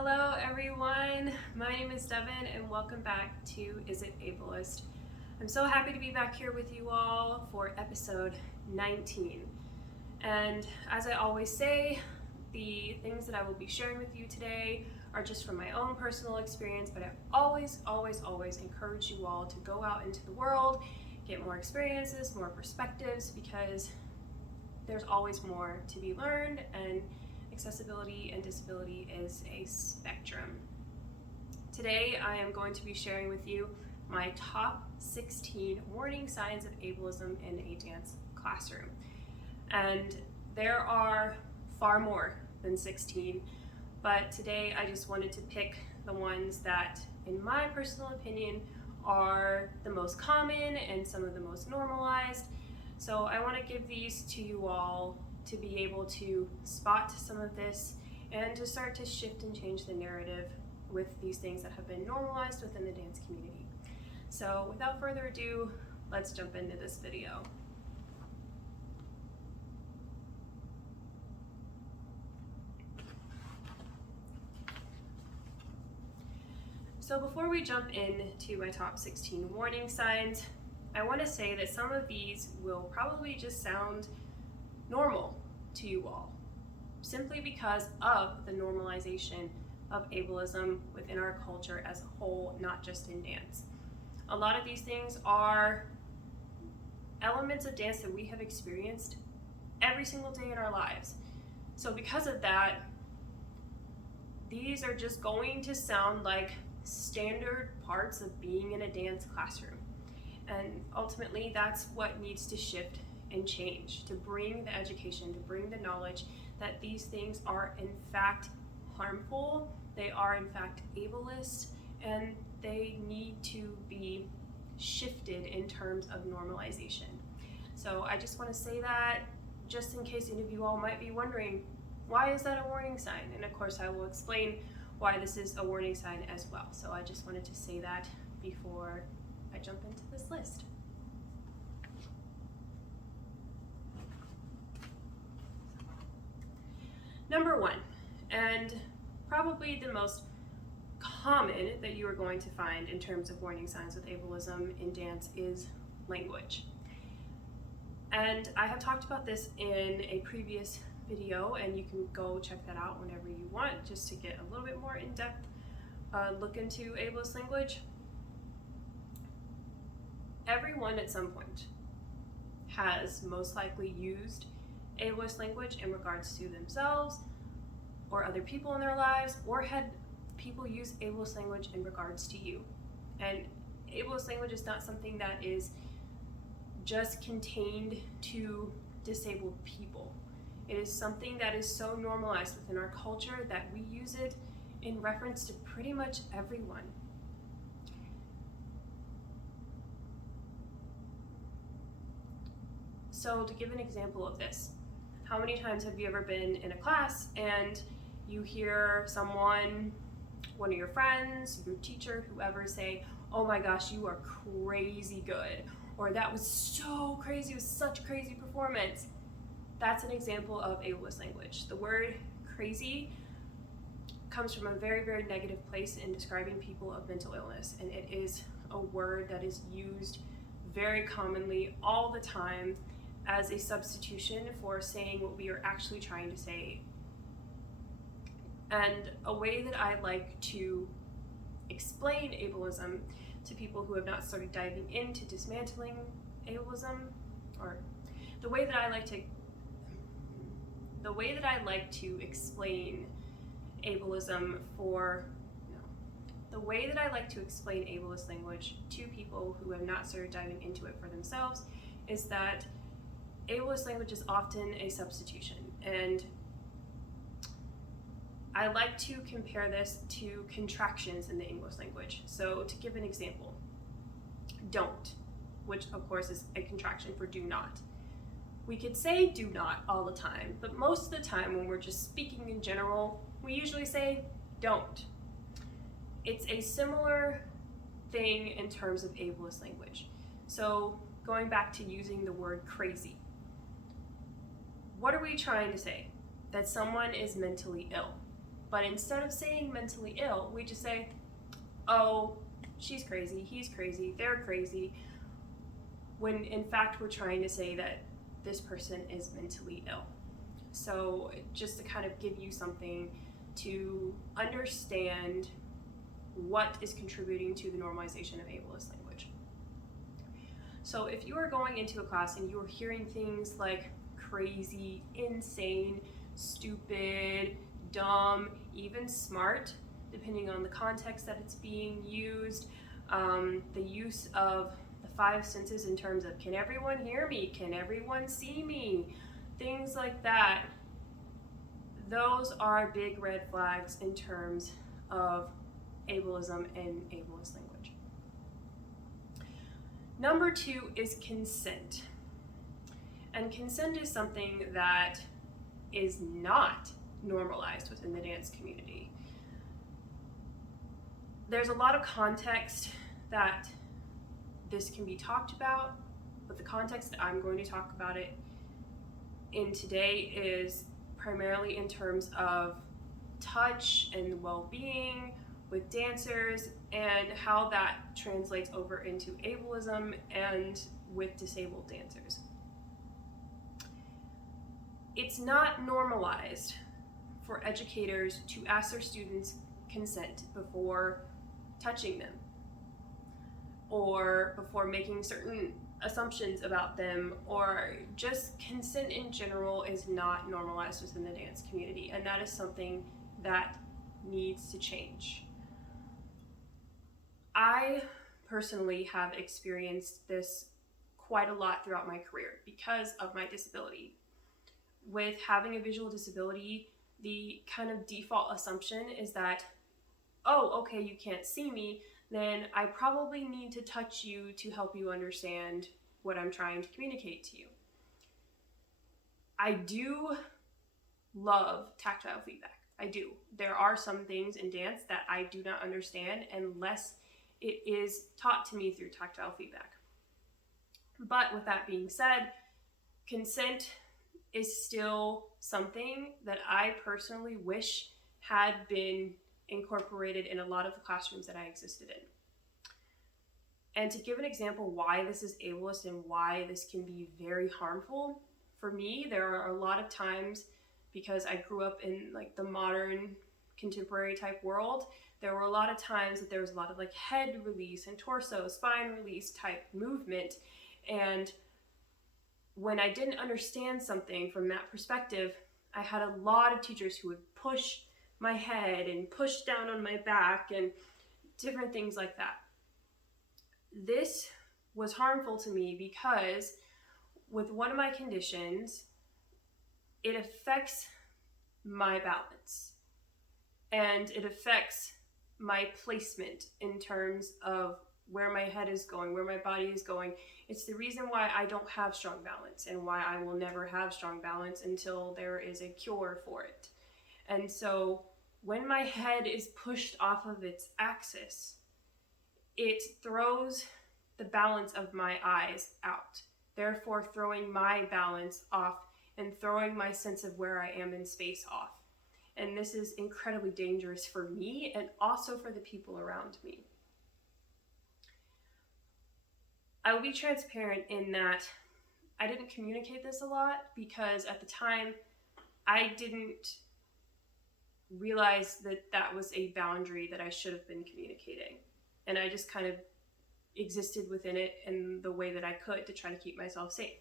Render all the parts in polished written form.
Hello everyone, my name is Devin and welcome back to Is It Ableist? I'm so happy to be back here with you all for episode 19. And as I always say, the things that I will be sharing with you today are just from my own personal experience, but I always encourage you all to go out into the world, get more experiences, more perspectives, because there's always more to be learned, and accessibility and disability is a spectrum. Today I am going to be sharing with you my top 16 warning signs of ableism in a dance classroom. And there are far more than 16, but today I just wanted to pick the ones that, in my personal opinion, are the most common and some of the most normalized. So I want to give these to you all to be able to spot some of this and to start to shift and change the narrative with these things that have been normalized within the dance community. So without further ado, let's jump into this video. So before we jump into my top 16 warning signs, I want to say that some of these will probably just sound normal to you all, simply because of the normalization of ableism within our culture as a whole, not just in dance. A lot of these things are elements of dance that we have experienced every single day in our lives. So because of that, these are just going to sound like standard parts of being in a dance classroom. And ultimately, that's what needs to shift and change, to bring the education, to bring the knowledge that these things are in fact harmful, they are in fact ableist, and they need to be shifted in terms of normalization. So I just want to say that just in case any of you all might be wondering, why is that a warning sign? And of course I will explain why this is a warning sign as well. So I just wanted to say that before I jump into this list. Number one, and probably the most common that you are going to find in terms of warning signs with ableism in dance, is language. And I have talked about this in a previous video, and you can go check that out whenever you want, just to get a little bit more in-depth look into ableist language. Everyone at some point has most likely used ableist language in regards to themselves or other people in their lives, or had people use ableist language in regards to you. And ableist language is not something that is just contained to disabled people. It is something that is so normalized within our culture that we use it in reference to pretty much everyone. So to give an example of this, how many times have you ever been in a class and you hear someone, one of your friends, your teacher, whoever, say, "Oh my gosh, you are crazy good," or "That was so crazy, it was such a crazy performance"? That's an example of ableist language. The word crazy comes from a very negative place in describing people of mental illness, and it is a word that is used very commonly all the time as a substitution for saying what we are actually trying to say. And a way that I like to explain ableism to people who have not started diving into dismantling ableism, or the way that I like to explain ableism the way that I like to explain ableist language to people who have not started diving into it for themselves is that ableist language is often a substitution, and I like to compare this to contractions in the English language. So to give an example, don't, which of course is a contraction for do not. We could say do not all the time, but most of the time when we're just speaking in general, we usually say don't. It's a similar thing in terms of ableist language. So going back to using the word crazy, what are we trying to say? That someone is mentally ill. But instead of saying mentally ill, we just say, oh, she's crazy, he's crazy, they're crazy, when in fact we're trying to say that this person is mentally ill. So just to kind of give you something to understand what is contributing to the normalization of ableist language. So if you are going into a class and you are hearing things like crazy, insane, stupid, dumb, even smart, depending on the context that it's being used, the use of the five senses in terms of can everyone hear me, can everyone see me, things like that, those are big red flags in terms of ableism and ableist language. Number 2 is consent. And consent is something that is not normalized within the dance community. There's a lot of context that this can be talked about, but the context that I'm going to talk about it in today is primarily in terms of touch and well-being with dancers and how that translates over into ableism and with disabled dancers. It's not normalized for educators to ask their students consent before touching them or before making certain assumptions about them, or just consent in general is not normalized within the dance community, and that is something that needs to change. I personally have experienced this quite a lot throughout my career because of my disability. With having a visual disability, the kind of default assumption is that, oh, okay, you can't see me, then I probably need to touch you to help you understand what I'm trying to communicate to you. I do love tactile feedback. I do. There are some things in dance that I do not understand unless it is taught to me through tactile feedback. But with that being said, consent is still something that I personally wish had been incorporated in a lot of the classrooms that I existed in. And to give an example why this is ableist and why this can be very harmful, for me, there are a lot of times, because I grew up in like the modern contemporary type world, there were a lot of times that there was a lot of like head release and torso, spine release type movement. And when I didn't understand something from that perspective, I had a lot of teachers who would push my head and push down on my back and different things like that. This was harmful to me because with one of my conditions, it affects my balance and it affects my placement in terms of where my head is going, where my body is going. It's the reason why I don't have strong balance and why I will never have strong balance until there is a cure for it. And so when my head is pushed off of its axis, it throws the balance of my eyes out, therefore throwing my balance off and throwing my sense of where I am in space off. And this is incredibly dangerous for me and also for the people around me. I will be transparent in that I didn't communicate this a lot because at the time I didn't realize that that was a boundary that I should have been communicating. And I just kind of existed within it in the way that I could to try to keep myself safe.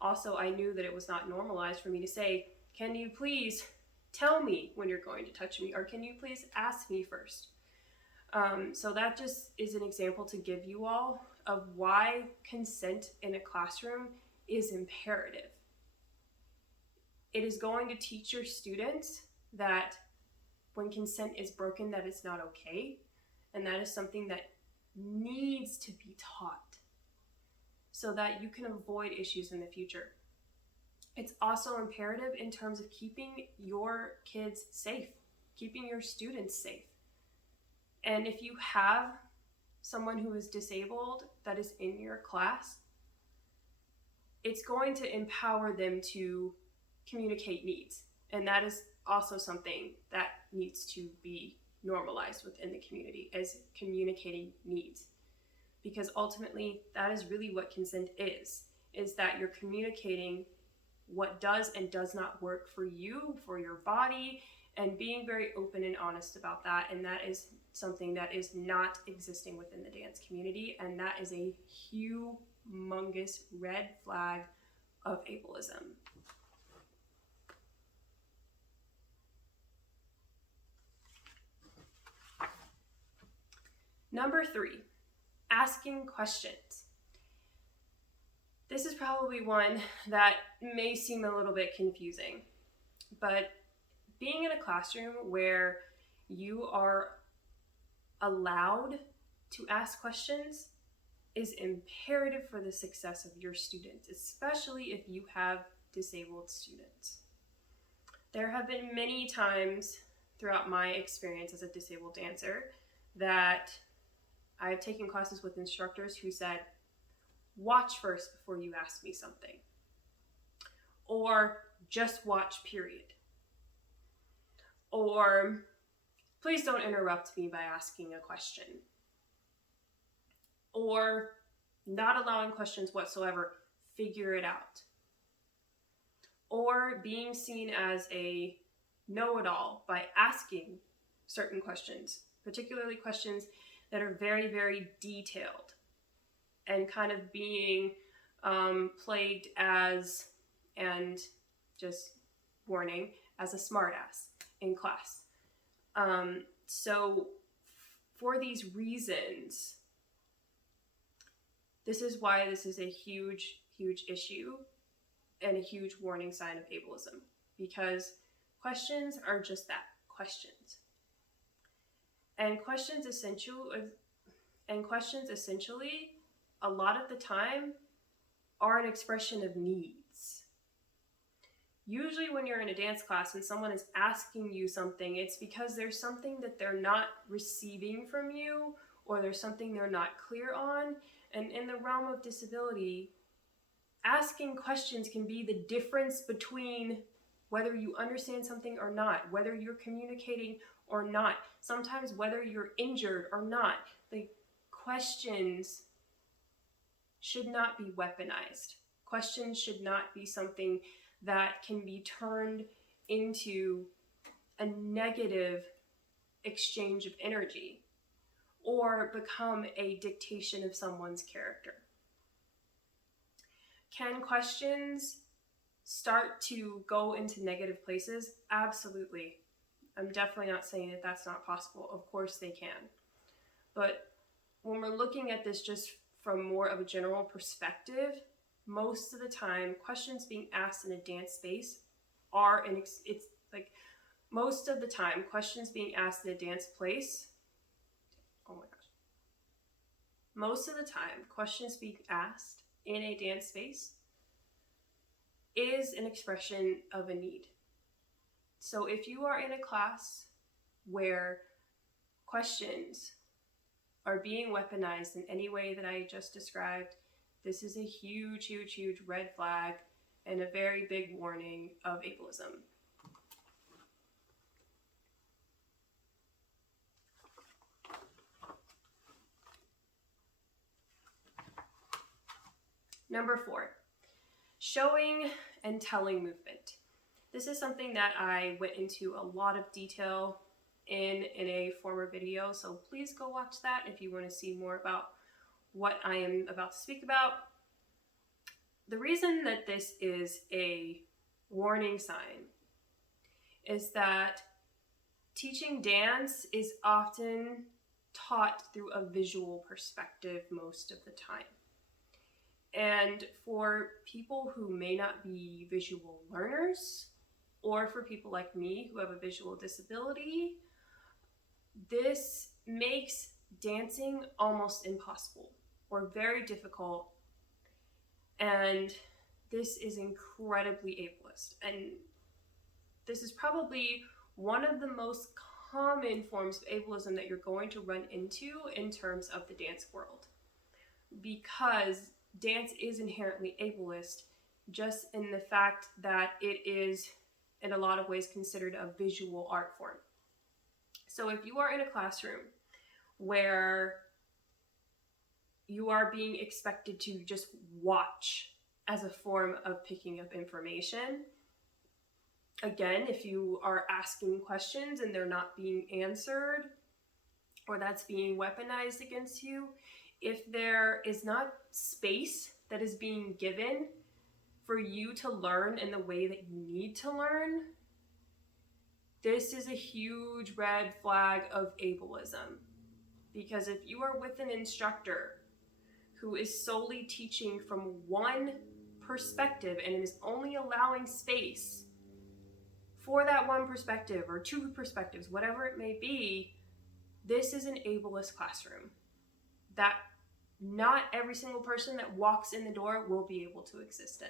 Also, I knew that it was not normalized for me to say, can you please tell me when you're going to touch me, or can you please ask me first? So that just is an example to give you all of why consent in a classroom is imperative. It is going to teach your students that when consent is broken, that it's not okay, and that is something that needs to be taught so that you can avoid issues in the future. It's also imperative in terms of keeping your kids safe, keeping your students safe. And if you have someone who is disabled that is in your class, it's going to empower them to communicate needs. And that is also something that needs to be normalized within the community as communicating needs. Because ultimately, that is really what consent is that you're communicating what does and does not work for you, for your body, and being very open and honest about that. And that is something that is not existing within the dance community, and that is a humongous red flag of ableism. Number 3, asking questions. This is probably one that may seem a little bit confusing, but being in a classroom where you are allowed to ask questions is imperative for the success of your students, especially if you have disabled students. There have been many times throughout my experience as a disabled dancer that I have taken classes with instructors who said, watch first before you ask me something, or just watch, period, or please don't interrupt me by asking a question, or not allowing questions whatsoever, figure it out, or being seen as a know-it-all by asking certain questions, particularly questions that are very, very detailed, and kind of being plagued as, and just warning, as a smartass in class. So for these reasons, this is why this is a huge, huge issue and a huge warning sign of ableism, because questions are just that, questions. And questions essentially, a lot of the time, are an expression of needs. Usually when you're in a dance class and someone is asking you something, it's because there's something that they're not receiving from you, or there's something they're not clear on. And in the realm of disability, asking questions can be the difference between whether you understand something or not, whether you're communicating or not, sometimes whether you're injured or not. The questions should not be weaponized. Questions should not be something that can be turned into a negative exchange of energy or become a dictation of someone's character. Can questions start to go into negative places? Absolutely. I'm definitely not saying that that's not possible. Of course they can. But when we're looking at this just from more of a general perspective, most of the time, questions being asked in a dance space are, it's like most of the time, questions being asked in a dance place, oh my gosh. Most of the time, questions being asked in a dance space is an expression of a need. So if you are in a class where questions are being weaponized in any way that I just described, this is a huge, huge, huge red flag and a very big warning of ableism. Number 4, showing and telling movement. This is something that I went into a lot of detail in a former video, so please go watch that if you want to see more about what I am about to speak about. The reason that this is a warning sign is that teaching dance is often taught through a visual perspective most of the time. And for people who may not be visual learners, or for people like me who have a visual disability, this makes dancing almost impossible or very difficult. And this is incredibly ableist. And this is probably one of the most common forms of ableism that you're going to run into in terms of the dance world, because dance is inherently ableist, just in the fact that it is in a lot of ways considered a visual art form. So if you are in a classroom where you are being expected to just watch as a form of picking up information, again, if you are asking questions and they're not being answered, or that's being weaponized against you, if there is not space that is being given for you to learn in the way that you need to learn, this is a huge red flag of ableism. Because if you are with an instructor who is solely teaching from one perspective and is only allowing space for that one perspective or two perspectives, whatever it may be, this is an ableist classroom that not every single person that walks in the door will be able to exist in.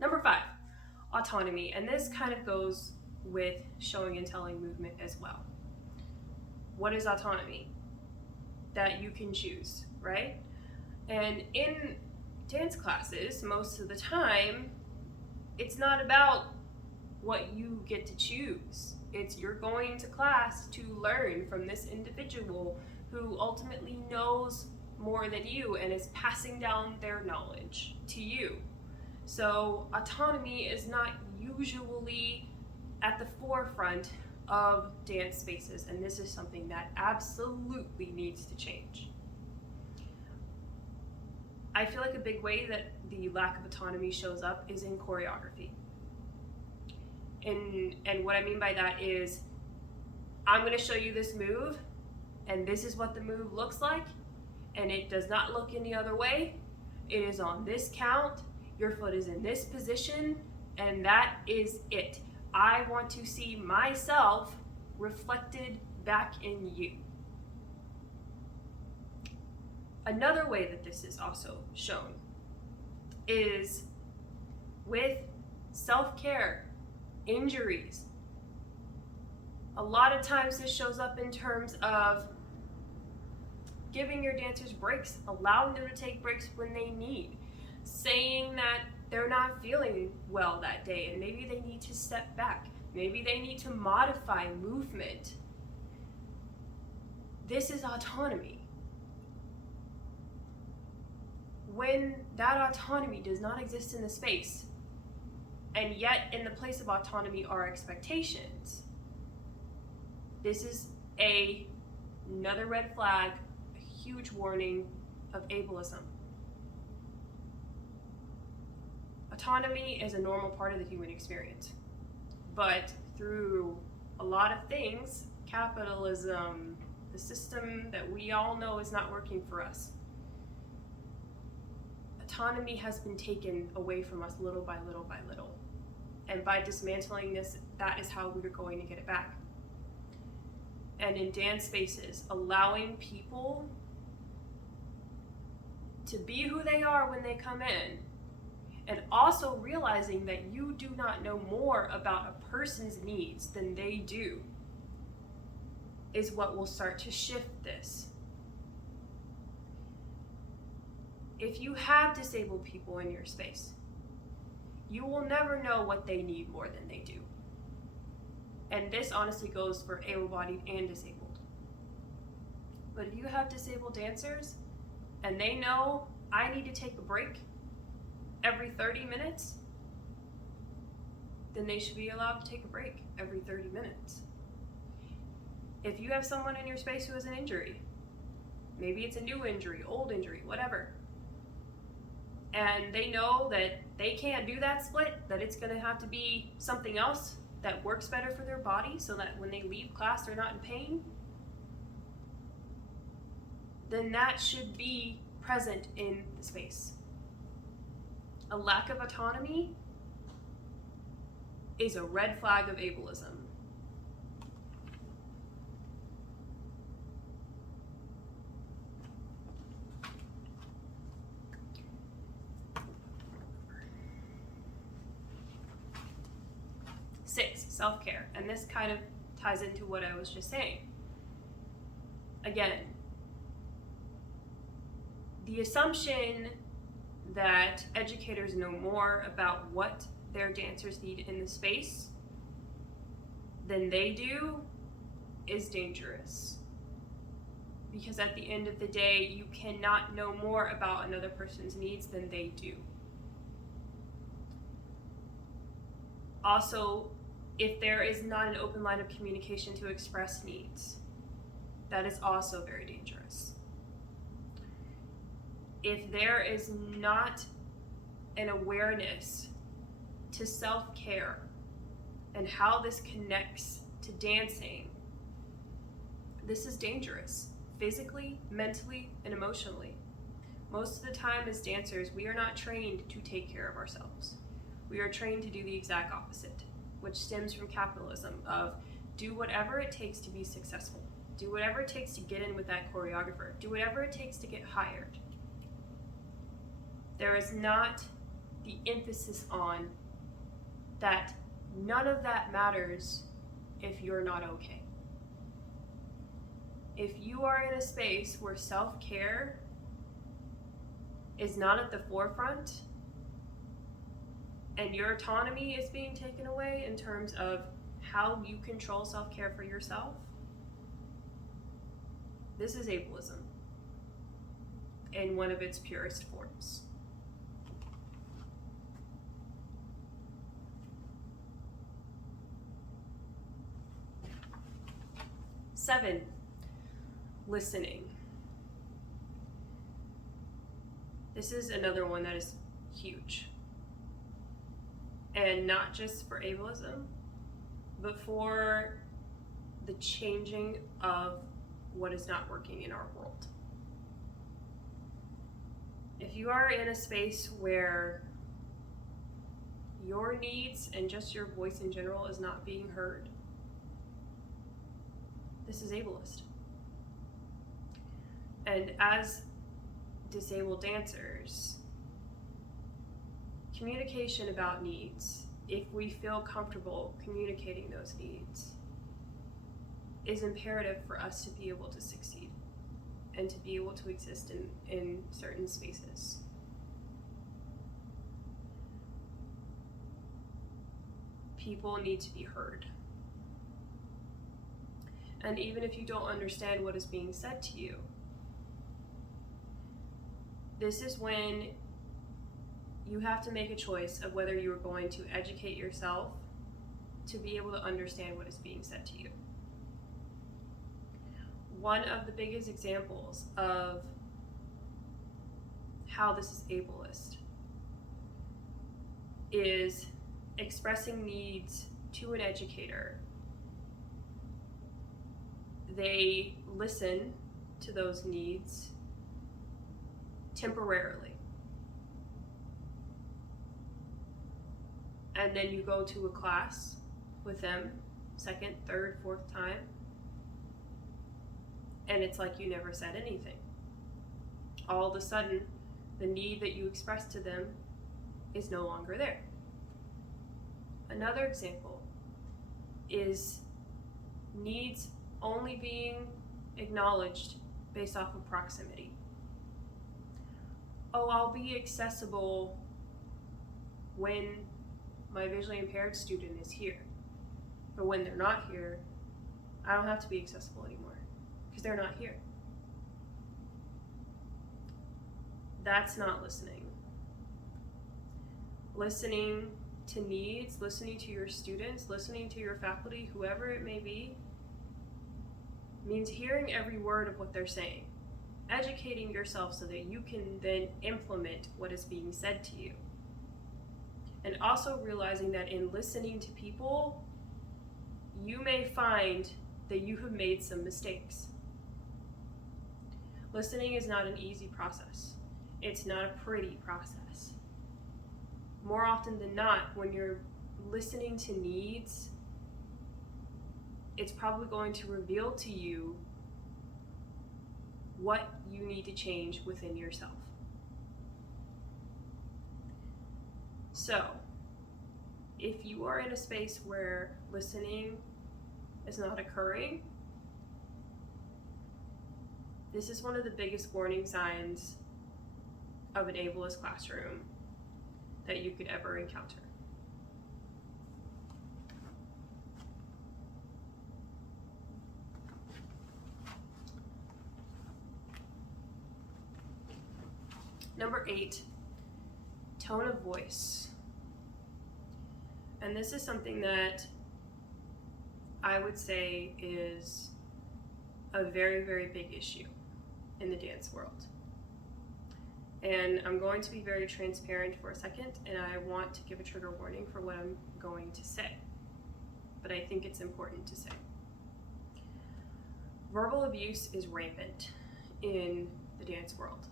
Number 5, autonomy. And this kind of goes with showing and telling movement as well. What is autonomy? That you can choose, right? And in dance classes, most of the time, it's not about what you get to choose. It's you're going to class to learn from this individual who ultimately knows more than you and is passing down their knowledge to you. So autonomy is not usually at the forefront of dance spaces, and this is something that absolutely needs to change. I feel like a big way that the lack of autonomy shows up is in choreography. And what I mean by that is, I'm going to show you this move, and this is what the move looks like, and it does not look any other way. It is on this count, your foot is in this position, and that is it. I want to see myself reflected back in you. Another way that this is also shown is with self-care, injuries. A lot of times this shows up in terms of giving your dancers breaks, allowing them to take breaks when they need, saying that they're not feeling well that day and maybe they need to step back, maybe they need to modify movement. This is autonomy. When that autonomy does not exist in the space, and yet in the place of autonomy are expectations, this is another red flag, a huge warning of ableism. Autonomy is a normal part of the human experience, but through a lot of things, capitalism, the system that we all know is not working for us, autonomy has been taken away from us little by little by little. And by dismantling this, that is how we're going to get it back. And in dance spaces, allowing people to be who they are when they come in, and also realizing that you do not know more about a person's needs than they do, is what will start to shift this. If you have disabled people in your space, you will never know what they need more than they do. And this honestly goes for able-bodied and disabled. But if you have disabled dancers and they know I need to take a break every 30 minutes, then they should be allowed to take a break every 30 minutes. If you have someone in your space who has an injury, maybe it's a new injury, old injury, whatever, and they know that they can't do that split, that it's going to have to be something else that works better for their body so that when they leave class they're not in pain, then that should be present in the space. A lack of autonomy is a red flag of ableism. Six, self-care. And this kind of ties into what I was just saying. Again, the assumption that educators know more about what their dancers need in the space than they do is dangerous. Because at the end of the day, you cannot know more about another person's needs than they do. Also, if there is not an open line of communication to express needs, that is also very dangerous. If there is not an awareness to self-care and how this connects to dancing, this is dangerous, physically, mentally, and emotionally. Most of the time as dancers, we are not trained to take care of ourselves. We are trained to do the exact opposite, which stems from capitalism of do whatever it takes to be successful. Do whatever it takes to get in with that choreographer. Do whatever it takes to get hired. There is not the emphasis on that none of that matters if you're not okay. If you are in a space where self-care is not at the forefront and your autonomy is being taken away in terms of how you control self-care for yourself, this is ableism in one of its purest forms. Seven, listening. This is another one that is huge. And not just for ableism, but for the changing of what is not working in our world. If you are in a space where your needs and just your voice in general is not being heard, this is ableist. And as disabled dancers, communication about needs, if we feel comfortable communicating those needs, is imperative for us to be able to succeed and to be able to exist in certain spaces. People need to be heard. And even if you don't understand what is being said to you, this is when you have to make a choice of whether you are going to educate yourself to be able to understand what is being said to you. One of the biggest examples of how this is ableist is expressing needs to an educator. They listen to those needs temporarily. And then you go to a class with them, second, third, fourth time, and it's like you never said anything. All of a sudden, the need that you expressed to them is no longer there. Another example is needs only being acknowledged based off of proximity. Oh, I'll be accessible when my visually impaired student is here. But when they're not here, I don't have to be accessible anymore because they're not here. That's not listening. Listening to needs, listening to your students, listening to your faculty, whoever it may be, means hearing every word of what they're saying, educating yourself so that you can then implement what is being said to you. And also realizing that in listening to people, you may find that you have made some mistakes. Listening is not an easy process. It's not a pretty process. More often than not, when you're listening to needs, it's probably going to reveal to you what you need to change within yourself. So, if you are in a space where listening is not occurring, this is one of the biggest warning signs of an ableist classroom that you could ever encounter. Number 8, tone of voice. And this is something that I would say is a very, very big issue in the dance world. And I'm going to be very transparent for a second, and I want to give a trigger warning for what I'm going to say. But I think it's important to say. Verbal abuse is rampant in the dance world.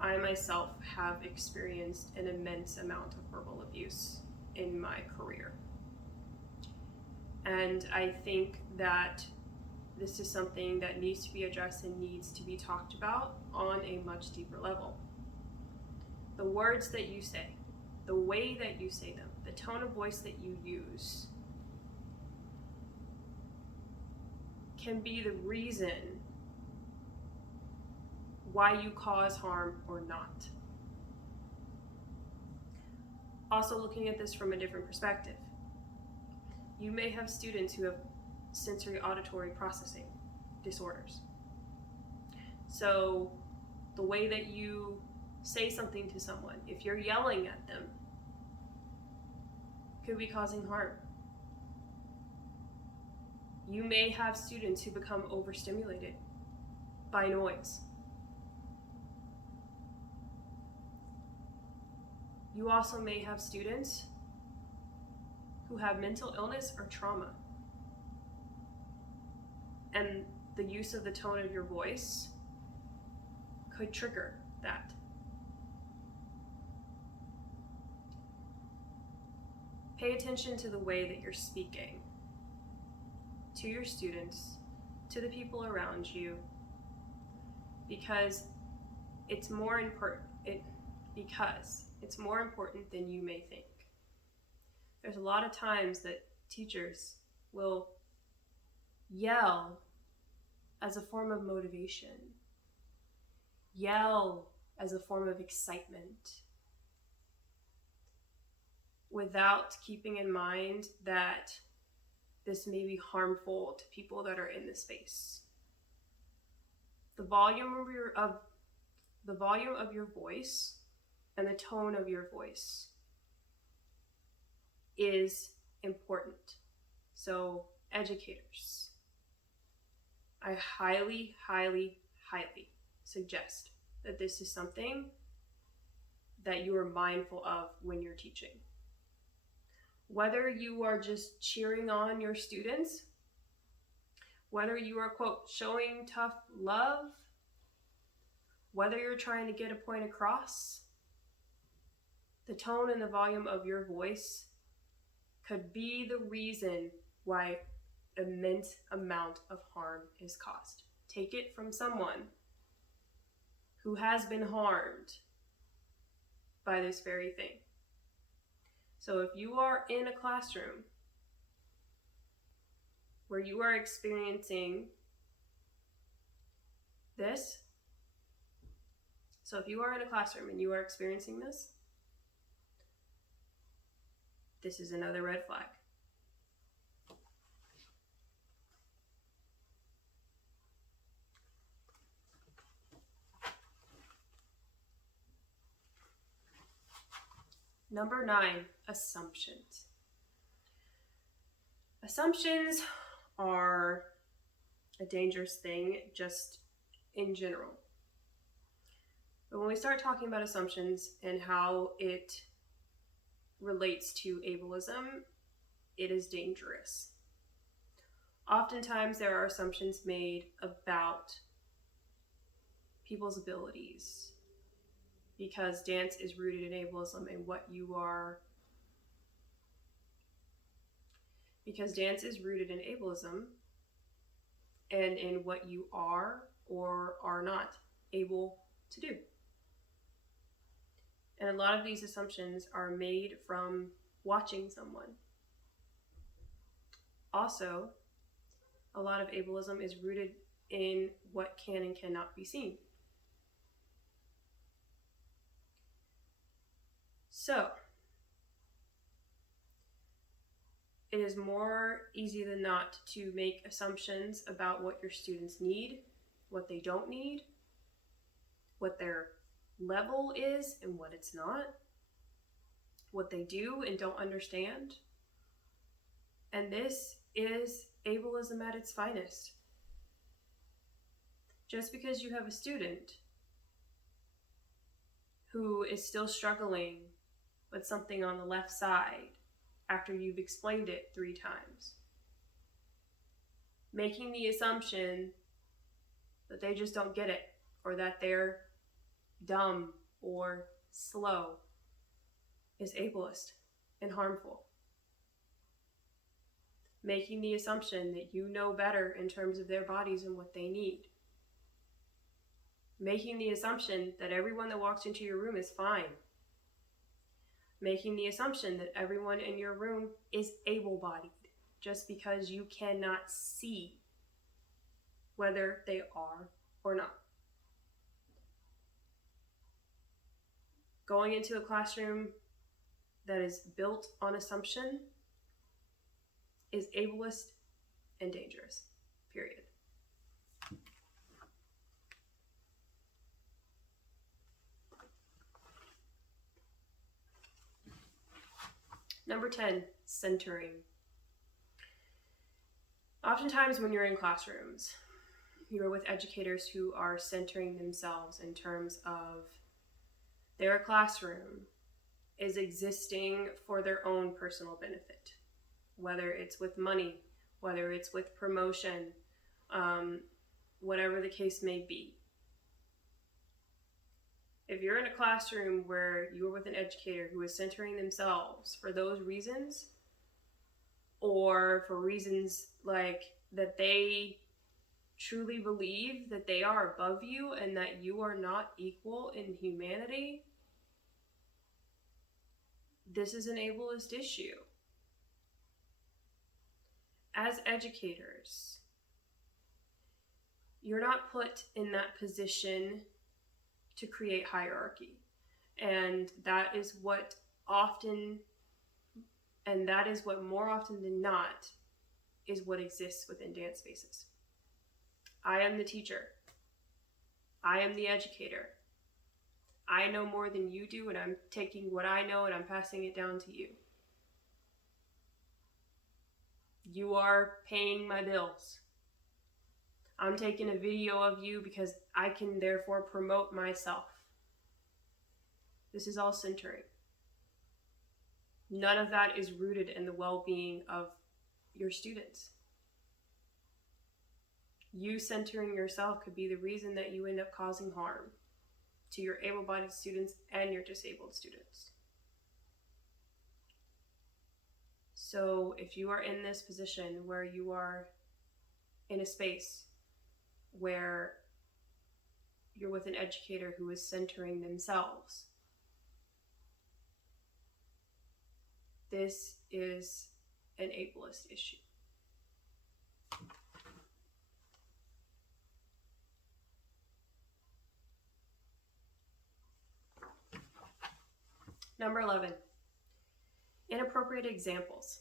I myself have experienced an immense amount of verbal abuse in my career. And I think that this is something that needs to be addressed and needs to be talked about on a much deeper level. The words that you say, the way that you say them, the tone of voice that you use can be the reason why you cause harm or not. Also, looking at this from a different perspective, you may have students who have sensory auditory processing disorders. So the way that you say something to someone, if you're yelling at them, could be causing harm. You may have students who become overstimulated by noise. You also may have students who have mental illness or trauma. And the use of the tone of your voice could trigger that. Pay attention to the way that you're speaking to your students, to the people around you, because it's more important than you may think. There's a lot of times that teachers will yell as a form of motivation, yell as a form of excitement, without keeping in mind that this may be harmful to people that are in the space. The volume of your voice and the tone of your voice is important. So, educators, I highly, highly, highly suggest that this is something that you are mindful of when you're teaching. Whether you are just cheering on your students, whether you are, quote, showing tough love, whether you're trying to get a point across, the tone and the volume of your voice could be the reason why immense amount of harm is caused. Take it from someone who has been harmed by this very thing. So if you are in a classroom where you are experiencing this, this is another red flag. Number 9, assumptions. Assumptions are a dangerous thing just in general. But when we start talking about assumptions and how it relates to ableism, it is dangerous. Oftentimes there are assumptions made about people's abilities because dance is rooted in ableism and what you are. Because dance is rooted in ableism and in what you are or are not able to do. And a lot of these assumptions are made from watching someone. Also, a lot of ableism is rooted in what can and cannot be seen. So, it is more easy than not to make assumptions about what your students need, what they don't need, what their level is and what it's not, what they do and don't understand. And this is ableism at its finest. Just because you have a student who is still struggling with something on the left side after you've explained it 3 times, making the assumption that they just don't get it, or that they're dumb or slow, is ableist and harmful. Making the assumption that you know better in terms of their bodies and what they need. Making the assumption that everyone that walks into your room is fine. Making the assumption that everyone in your room is able-bodied just because you cannot see whether they are or not. Going into a classroom that is built on assumption is ableist and dangerous, period. Number 10, centering. Oftentimes when you're in classrooms, you're with educators who are centering themselves in terms of their classroom is existing for their own personal benefit, whether it's with money, whether it's with promotion, whatever the case may be. If you're in a classroom where you're with an educator who is centering themselves for those reasons, or for reasons like that they truly believe that they are above you and that you are not equal in humanity, this is an ableist issue. As educators, you're not put in that position to create hierarchy. And that is what more often than not is what exists within dance spaces. I am the teacher. I am the educator. I know more than you do, and I'm taking what I know and I'm passing it down to you. You are paying my bills. I'm taking a video of you because I can therefore promote myself. This is all centering. None of that is rooted in the well-being of your students. You centering yourself could be the reason that you end up causing harm to your able-bodied students and your disabled students. So if you are in this position where you are in a space where you're with an educator who is centering themselves, this is an ableist issue. Number 11, inappropriate examples.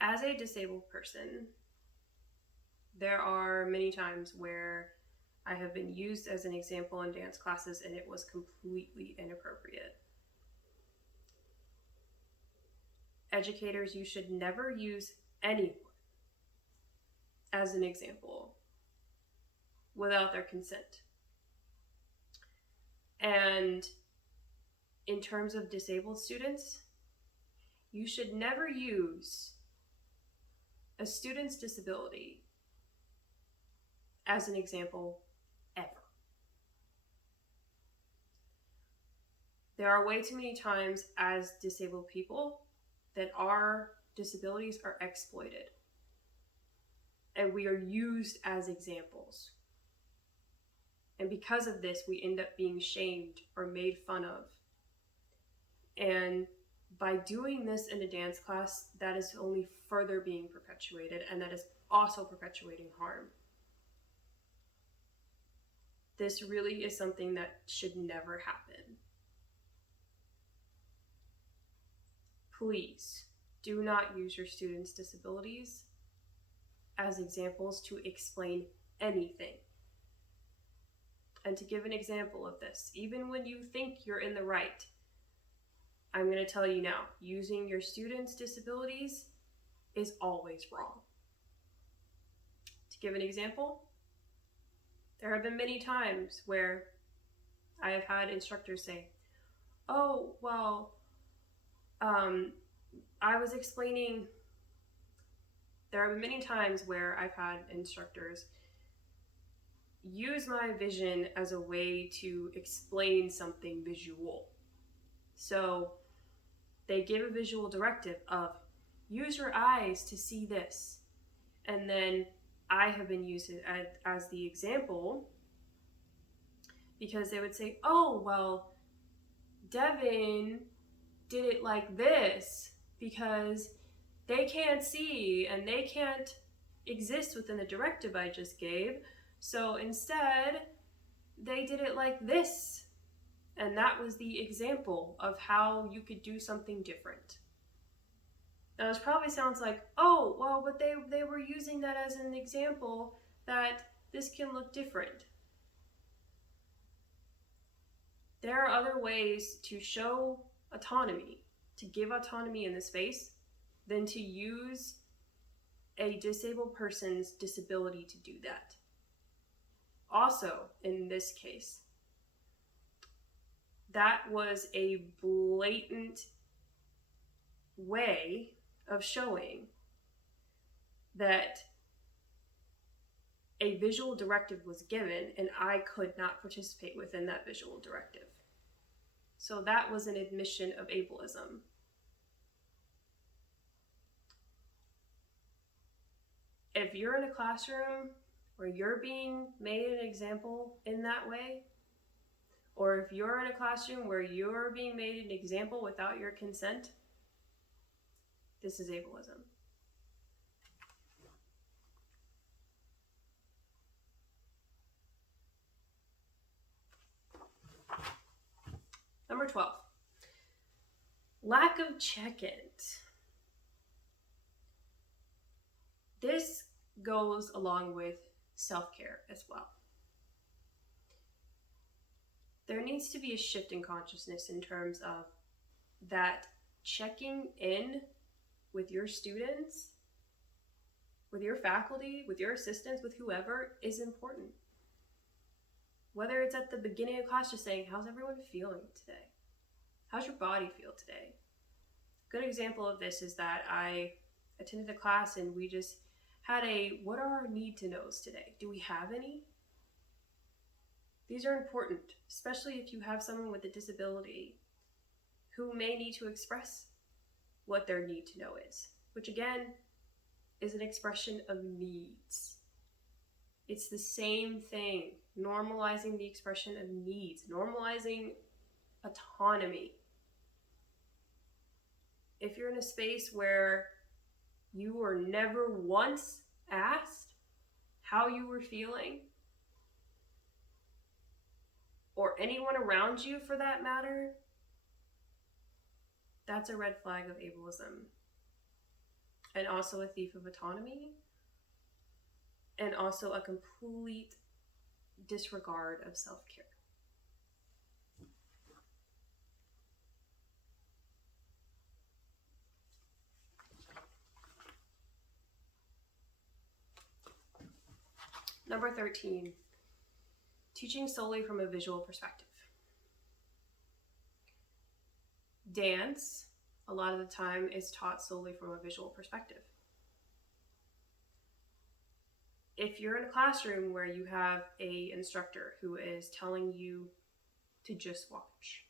As a disabled person, there are many times where I have been used as an example in dance classes and it was completely inappropriate. Educators, you should never use anyone as an example without their consent. And in terms of disabled students, you should never use a student's disability as an example ever. There are way too many times as disabled people that our disabilities are exploited and we are used as examples. And because of this, we end up being shamed or made fun of. And by doing this in a dance class, that is only further being perpetuated, and that is also perpetuating harm. This really is something that should never happen. please do not use your students' disabilities as examples to explain anything. And to give an example of this, even when you think you're in the right, I'm going to tell you now, using your students' disabilities is always wrong. To give an example, there have been many times where I have had instructors say, oh, well, I was explaining. There have been many times where I've had instructors use my vision as a way to explain something visual. So they give a visual directive of use your eyes to see this. And then I have been using it as the example because they would say, oh, well, Devin did it like this because they can't see and they can't exist within the directive I just gave. So instead, they did it like this. And that was the example of how you could do something different. Now, this probably sounds like, oh, well, but they were using that as an example that this can look different. There are other ways to show autonomy, to give autonomy in the space, than to use a disabled person's disability to do that. Also, in this case, that was a blatant way of showing that a visual directive was given and I could not participate within that visual directive. So that was an admission of ableism. If you're in a classroom where you're being made an example in that way, or if you're in a classroom where you're being made an example without your consent, this is ableism. Number 12, lack of check-in. This goes along with self-care as well. There needs to be a shift in consciousness in terms of that checking in with your students, with your faculty, with your assistants, with whoever is important. Whether it's at the beginning of class just saying, how's everyone feeling today? How's your body feel today? A good example of this is that I attended a class and we just had a, what are our need to knows today? Do we have any? These are important, especially if you have someone with a disability who may need to express what their need to know is, which again is an expression of needs. It's the same thing, normalizing the expression of needs, normalizing autonomy. If you're in a space where you were never once asked how you were feeling, or anyone around you for that matter, that's a red flag of ableism. And also a thief of autonomy, and also a complete disregard of self-care. Number 13, teaching solely from a visual perspective. Dance, a lot of the time, is taught solely from a visual perspective. If you're in a classroom where you have an instructor who is telling you to just watch,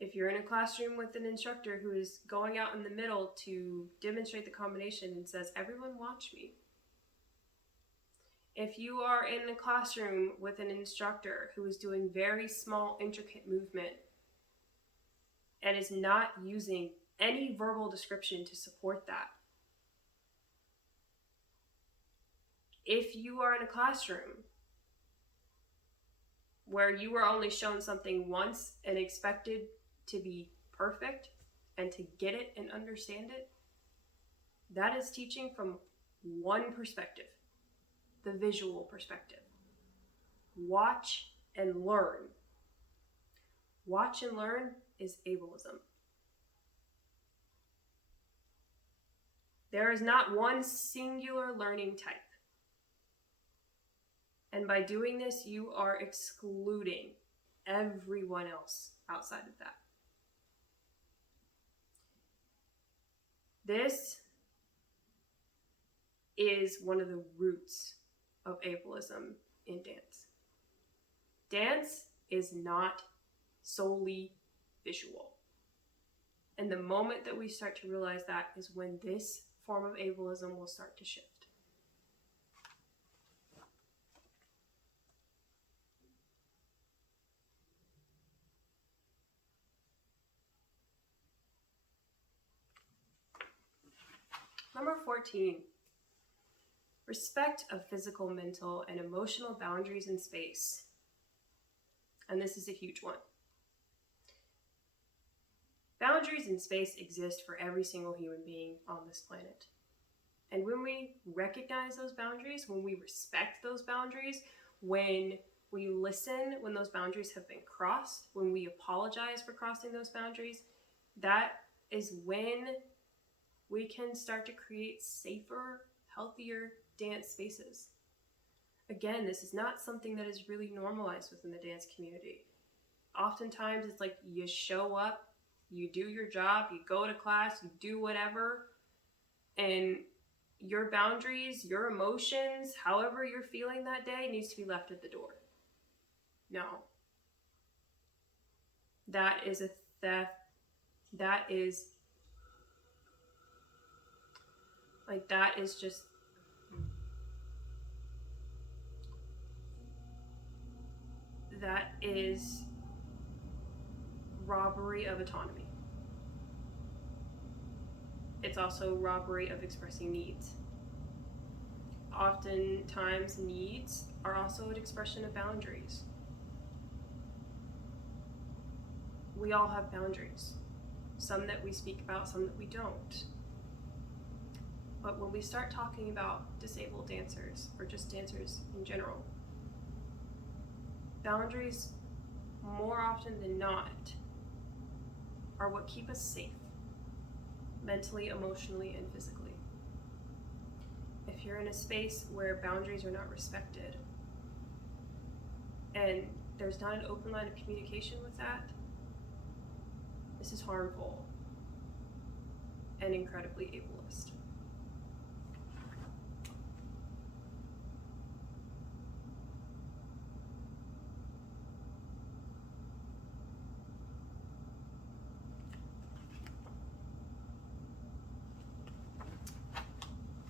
if you're in a classroom with an instructor who is going out in the middle to demonstrate the combination and says, everyone watch me. If you are in a classroom with an instructor who is doing very small, intricate movement and is not using any verbal description to support that. If you are in a classroom where you were only shown something once and expected to be perfect, and to get it and understand it, that is teaching from one perspective, the visual perspective. Watch and learn. Watch and learn is ableism. There is not one singular learning type. And by doing this, you are excluding everyone else outside of that. This is one of the roots of ableism in dance. Dance is not solely visual. And the moment that we start to realize that is when this form of ableism will start to shift. Number 14, respect of physical, mental, and emotional boundaries in space. And this is a huge one. Boundaries in space exist for every single human being on this planet. And when we recognize those boundaries, when we respect those boundaries, when we listen when those boundaries have been crossed, when we apologize for crossing those boundaries, that is when we can start to create safer, healthier dance spaces. Again, this is not something that is really normalized within the dance community. Oftentimes, it's like you show up, you do your job, you go to class, you do whatever, and your boundaries, your emotions, however you're feeling that day, needs to be left at the door. No. That is a theft. That is just that is robbery of autonomy. It's also robbery of expressing needs. Oftentimes, needs are also an expression of boundaries. We all have boundaries. Some that we speak about, some that we don't. But when we start talking about disabled dancers, or just dancers in general, boundaries, more often than not, are what keep us safe, mentally, emotionally, and physically. If you're in a space where boundaries are not respected, and there's not an open line of communication with that, this is harmful and incredibly ableist.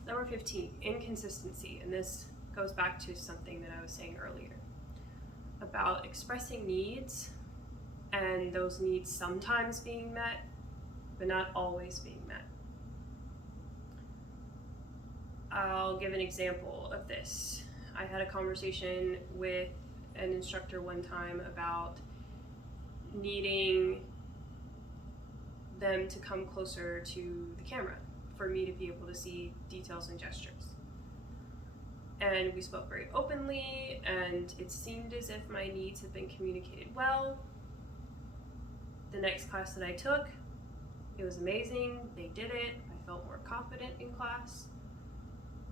Number 15, inconsistency. And this goes back to something that I was saying earlier about expressing needs and those needs sometimes being met, but not always being met. I'll give an example of this. I had a conversation with an instructor one time about needing them to come closer to the camera for me to be able to see details and gestures. And we spoke very openly, and it seemed as if my needs had been communicated well. The next class that I took, it was amazing. They did it. I felt more confident in class.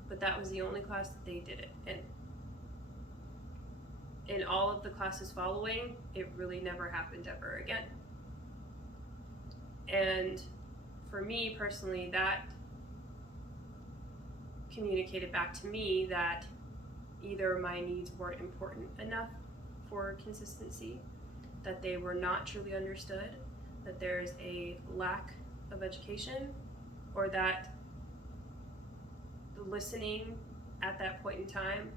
But that was the only class that they did it in. In all of the classes following, it really never happened ever again. And for me personally, that communicated back to me that either my needs weren't important enough for consistency, that they were not truly understood, that there's a lack of education, or that the listening at that point in time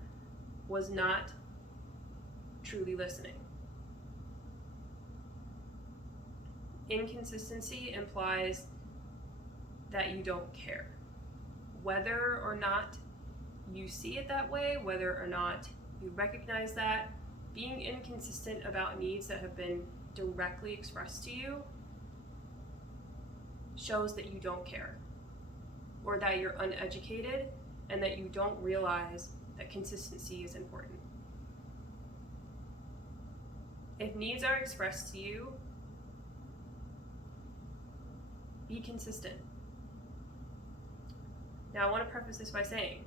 was not truly listening. Inconsistency implies that you don't care. Whether or not you see it that way, whether or not you recognize that, being inconsistent about needs that have been directly expressed to you shows that you don't care, or that you're uneducated, and that you don't realize that consistency is important. If needs are expressed to you, be consistent. Now, I want to preface this by saying,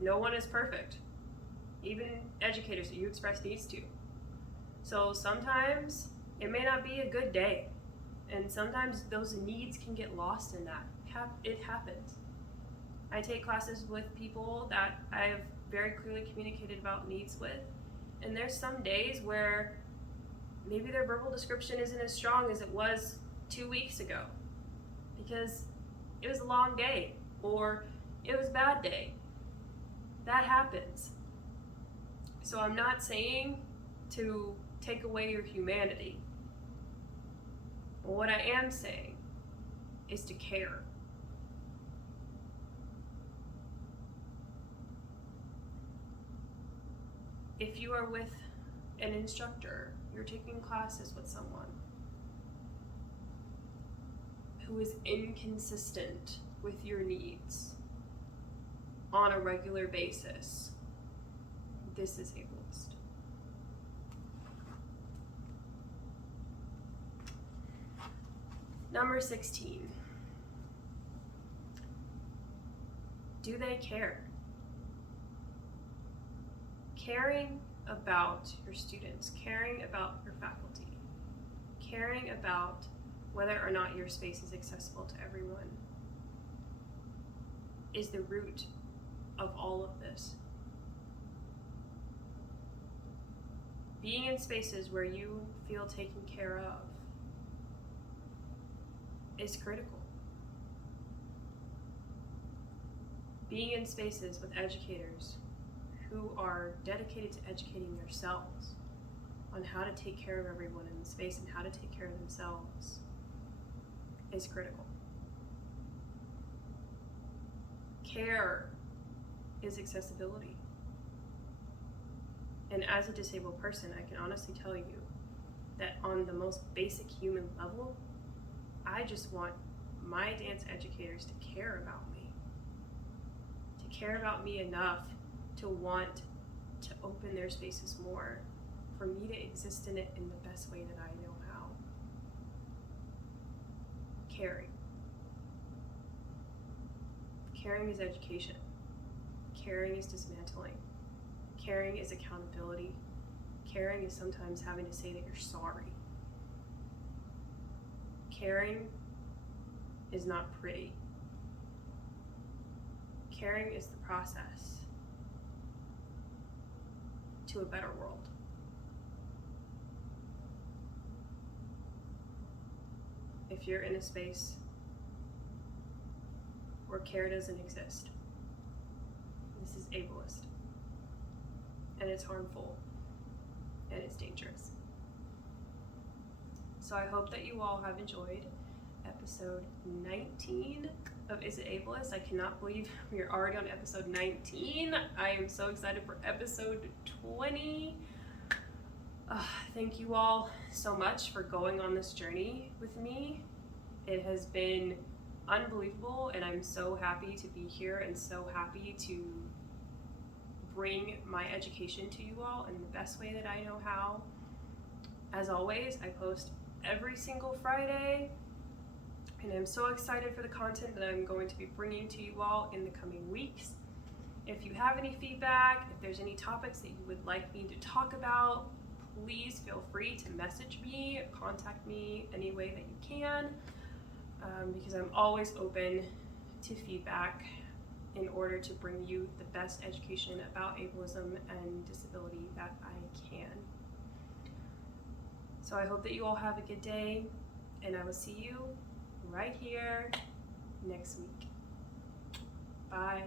no one is perfect, even educators that you express needs to. So sometimes it may not be a good day, and sometimes those needs can get lost in that. It happens. I take classes with people that I've very clearly communicated about needs with, and there's some days where maybe their verbal description isn't as strong as it was 2 weeks ago because it was a long day or it was a bad day. That happens. So I'm not saying to take away your humanity. But what I am saying is to care. If you are with an instructor, you're taking classes with someone who is inconsistent with your needs on a regular basis, this is ableist. Number 16. Do they care? Caring about your students, caring about your faculty, caring about whether or not your space is accessible to everyone is the root of all of this. Being in spaces where you feel taken care of is critical. Being in spaces with educators who are dedicated to educating themselves on how to take care of everyone in the space and how to take care of themselves is critical. Care is accessibility. And as a disabled person, I can honestly tell you that on the most basic human level, I just want my dance educators to care about me. To care about me enough to want to open their spaces more, for me to exist in it in the best way that I know how. Caring. Caring is education. Caring is dismantling. Caring is accountability. Caring is sometimes having to say that you're sorry. Caring is not pretty. Caring is the process to a better world. If you're in a space where care doesn't exist, this is ableist, and it's harmful, and it's dangerous. So I hope that you all have enjoyed episode 19 of Is It Ableist? I cannot believe we are already on episode 19. I am so excited for episode 20. Thank you all so much for going on this journey with me. It has been unbelievable, and I'm so happy to be here and so happy to bring my education to you all in the best way that I know how. As always, I post every single Friday, and I'm so excited for the content that I'm going to be bringing to you all in the coming weeks. If you have any feedback, if there's any topics that you would like me to talk about, please feel free to message me, contact me any way that you can, because I'm always open to feedback in order to bring you the best education about ableism and disability that I can. So I hope that you all have a good day, and I will see you right here next week. Bye.